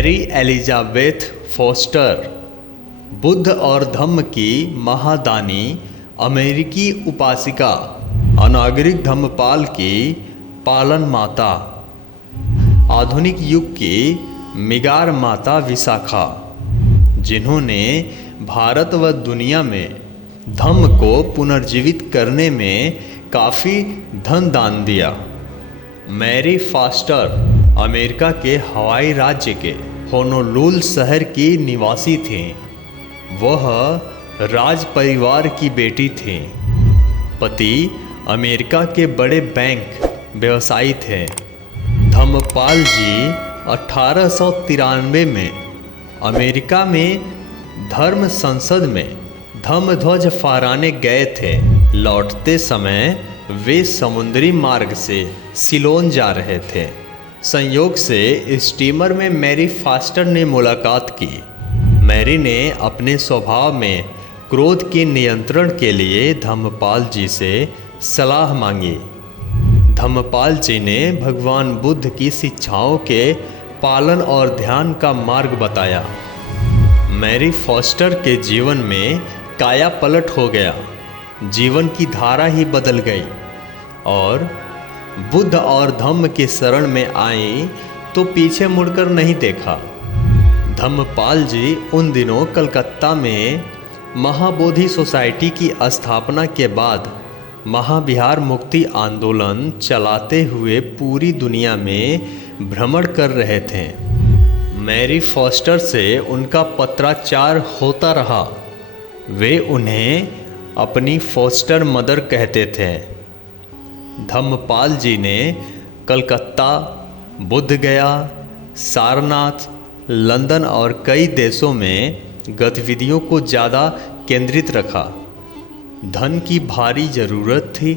Mary Elizabeth foster, Buddha और धम्म की महादानी, अमेरिकी उपासिका, अनागरिक धम्मपाल की पालन माता, आधुनिक युग की मिगार माता विशाखा, जिन्होंने भारत व दुनिया में धम्म को पुनर्जीवित करने में काफ़ी धन दान दिया। मैरी फॉस्टर अमेरिका के हवाई राज्य के होनोलुलु शहर की निवासी थीं। वह राज परिवार की बेटी थीं। पति अमेरिका के बड़े बैंक व्यवसायी थे। धम्मपाल जी 1893 में अमेरिका में धर्म संसद में धम्म ध्वज फहराने गए थे। लौटते समय वे समुद्री मार्ग से सिलोन जा रहे थे। संयोग से स्टीमर में मैरी फॉस्टर ने मुलाकात की। मैरी ने अपने स्वभाव में क्रोध के नियंत्रण के लिए धम्मपाल जी से सलाह मांगी। धम्मपाल जी ने भगवान बुद्ध की शिक्षाओं के पालन और ध्यान का मार्ग बताया। मैरी फॉस्टर के जीवन में काया पलट हो गया। जीवन की धारा ही बदल गई और बुद्ध और धम्म के शरण में आई तो पीछे मुड़कर नहीं देखा। धम्मपाल जी उन दिनों कलकत्ता में महाबोधि सोसाइटी की स्थापना के बाद महाविहार मुक्ति आंदोलन चलाते हुए पूरी दुनिया में भ्रमण कर रहे थे। मैरी फॉस्टर से उनका पत्राचार होता रहा। वे उन्हें अपनी फॉस्टर मदर कहते थे। धम्मपाल जी ने कलकत्ता, बोधगया, सारनाथ, लंदन और कई देशों में गतिविधियों को ज़्यादा केंद्रित रखा। धन की भारी ज़रूरत थी।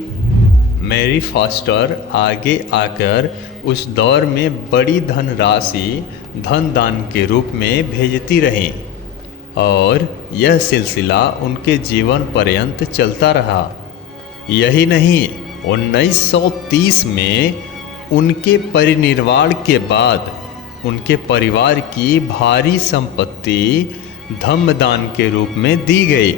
मैरी फॉस्टर आगे आकर उस दौर में बड़ी धनराशि धन दान के रूप में भेजती रहीं और यह सिलसिला उनके जीवन पर्यंत चलता रहा। यही नहीं, 1930 में उनके परिनिर्वाण के बाद उनके परिवार की भारी संपत्ति धम्मदान के रूप में दी गई।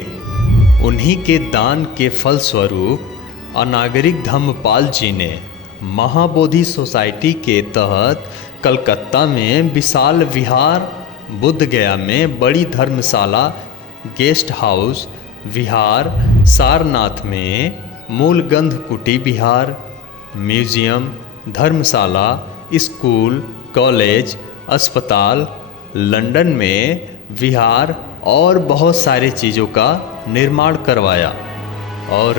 उन्हीं के दान के फलस्वरूप अनागरिक धम्मपाल जी ने महाबोधि सोसाइटी के तहत कलकत्ता में विशाल विहार, बोधगया में बड़ी धर्मशाला, गेस्ट हाउस, विहार, सारनाथ में मूलगंध कुटी विहार, म्यूजियम, धर्मशाला, स्कूल, कॉलेज, अस्पताल, लंदन में विहार और बहुत सारी चीज़ों का निर्माण करवाया और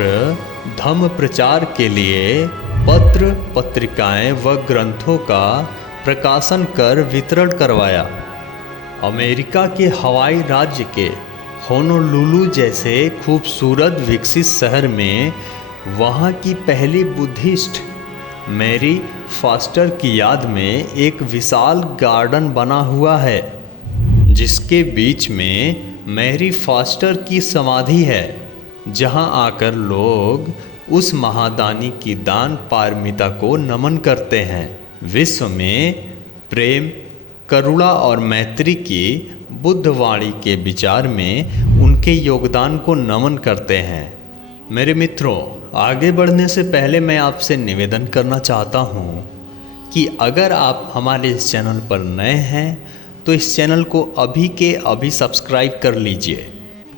धम्म प्रचार के लिए पत्र, पत्रिकाएं व ग्रंथों का प्रकाशन कर वितरण करवाया। अमेरिका के हवाई राज्य के होनोलुलु जैसे खूबसूरत विकसित शहर में वहाँ की पहली बुद्धिस्ट मैरी फॉस्टर की याद में एक विशाल गार्डन बना हुआ है, जिसके बीच में मैरी फॉस्टर की समाधि है, जहां आकर लोग उस महादानी की दान पारमिता को नमन करते हैं। विश्व में प्रेम, करुणा और मैत्री की बुद्धवाणी के विचार में उनके योगदान को नमन करते हैं। मेरे मित्रों, आगे बढ़ने से पहले मैं आपसे निवेदन करना चाहता हूँ कि अगर आप हमारे इस चैनल पर नए हैं तो इस चैनल को अभी के अभी सब्सक्राइब कर लीजिए।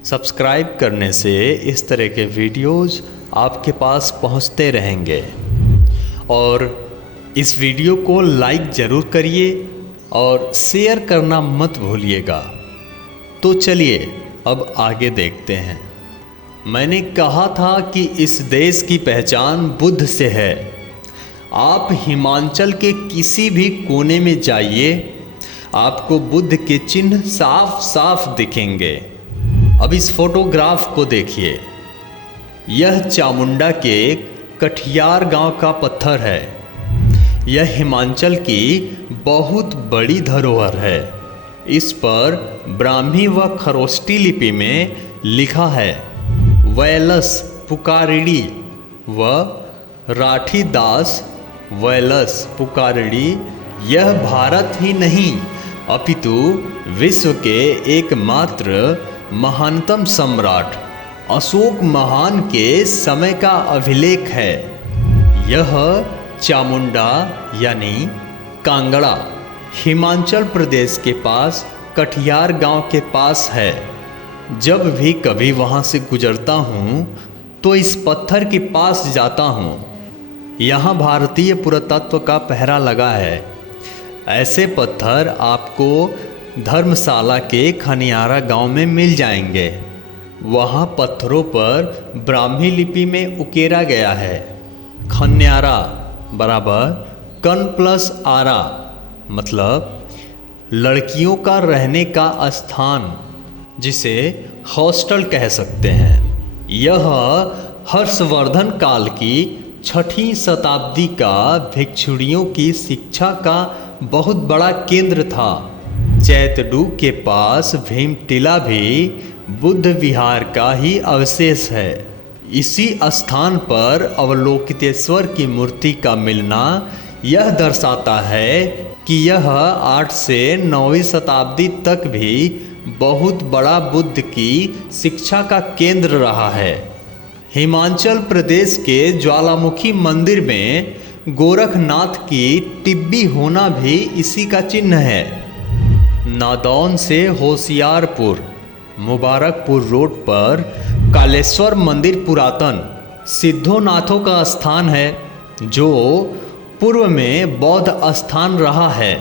सब्सक्राइब करने से इस तरह के वीडियोज़ आपके पास पहुंचते रहेंगे और इस वीडियो को लाइक ज़रूर करिए और शेयर करना मत भूलिएगा। तो चलिए अब आगे देखते हैं। मैंने कहा था कि इस देश की पहचान बुद्ध से है। आप हिमाचल के किसी भी कोने में जाइए, आपको बुद्ध के चिन्ह साफ साफ दिखेंगे। अब इस फोटोग्राफ को देखिए। यह चामुंडा के कठियार गांव का पत्थर है। यह हिमाचल की बहुत बड़ी धरोहर है। इस पर ब्राह्मी व खरोष्टी लिपि में लिखा है वैलस पुकारिड़ी व राठीदास वैलस पुकारिड़ी। यह भारत ही नहीं अपितु विश्व के एकमात्र महानतम सम्राट अशोक महान के समय का अभिलेख है। यह चामुंडा यानी कांगड़ा हिमाचल प्रदेश के पास कटिहार गांव के पास है। जब भी कभी वहां से गुजरता हूं तो इस पत्थर के पास जाता हूं। यहाँ भारतीय पुरातत्व का पहरा लगा है। ऐसे पत्थर आपको धर्मशाला के खनियारा गांव में मिल जाएंगे। वहाँ पत्थरों पर ब्राह्मी लिपि में उकेरा गया है। खनियारा बराबर कन प्लस आरा, मतलब लड़कियों का रहने का स्थान, जिसे हॉस्टल कह सकते हैं। यह हर्षवर्धन काल की 6वीं शताब्दी का भिक्षुणियों की शिक्षा का बहुत बड़ा केंद्र था। चैतडू के पास भीमटिला भी बुद्ध विहार का ही अवशेष है। इसी स्थान पर अवलोकितेश्वर की मूर्ति का मिलना यह दर्शाता है कि यह 8 से 9वीं शताब्दी तक भी बहुत बड़ा बुद्ध की शिक्षा का केंद्र रहा है। हिमाचल प्रदेश के ज्वालामुखी मंदिर में गोरखनाथ की टिब्बी होना भी इसी का चिन्ह है। नादौन से होशियारपुर मुबारकपुर रोड पर कालेश्वर मंदिर पुरातन सिद्धोनाथों का स्थान है, जो पूर्व में बौद्ध स्थान रहा है।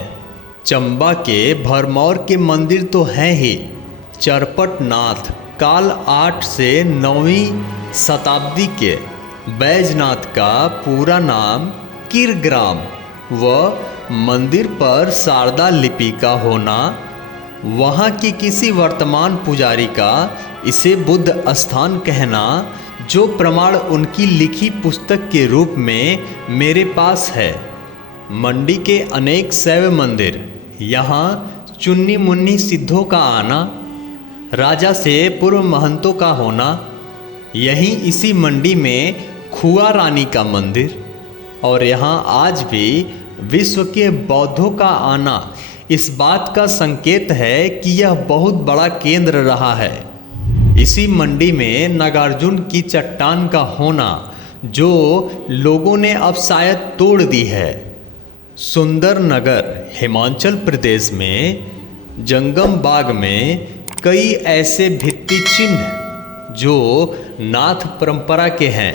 चंबा के भरमौर के मंदिर तो हैं ही। चरपटनाथ काल 8 से 9वीं शताब्दी के बैजनाथ का पूरा नाम कीरग्राम व मंदिर पर शारदा लिपि का होना, वहाँ की किसी वर्तमान पुजारी का इसे बुद्ध स्थान कहना, जो प्रमाण उनकी लिखी पुस्तक के रूप में मेरे पास है। मंडी के अनेक शैव मंदिर, यहाँ चुन्नी मुन्नी सिद्धों का आना, राजा से पूर्व महंतों का होना, यहीं इसी मंडी में खुआ रानी का मंदिर, और यहाँ आज भी विश्व के बौद्धों का आना इस बात का संकेत है कि यह बहुत बड़ा केंद्र रहा है। इसी मंडी में नागार्जुन की चट्टान का होना, जो लोगों ने अब शायद तोड़ दी है। सुंदरनगर हिमाचल प्रदेश में जंगम बाग में कई ऐसे भित्ति चिन्ह जो नाथ परंपरा के हैं।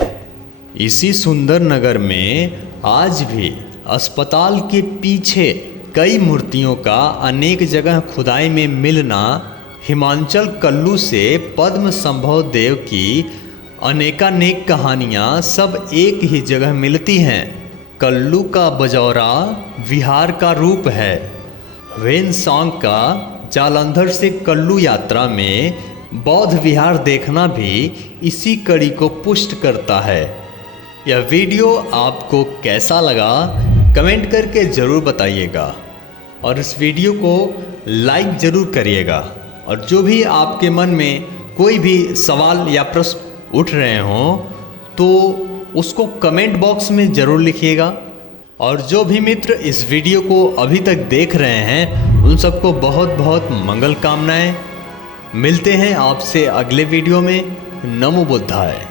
इसी सुंदरनगर में आज भी अस्पताल के पीछे कई मूर्तियों का अनेक जगह खुदाई में मिलना हिमाचल कल्लू से पद्म संभव देव की अनेकानेक कहानियाँ सब एक ही जगह मिलती हैं। कल्लू का बजौरा विहार का रूप है। वेनसांग का जालंधर से कल्लू यात्रा में बौद्ध विहार देखना भी इसी कड़ी को पुष्ट करता है। यह वीडियो आपको कैसा लगा कमेंट करके ज़रूर बताइएगा, और इस वीडियो को लाइक ज़रूर करिएगा। और जो भी आपके मन में कोई भी सवाल या प्रश्न उठ रहे हों तो उसको कमेंट बॉक्स में ज़रूर लिखिएगा। और जो भी मित्र इस वीडियो को अभी तक देख रहे हैं उन सबको बहुत बहुत मंगल कामनाएं। मिलते हैं आपसे अगले वीडियो में। नमो बुद्धाय।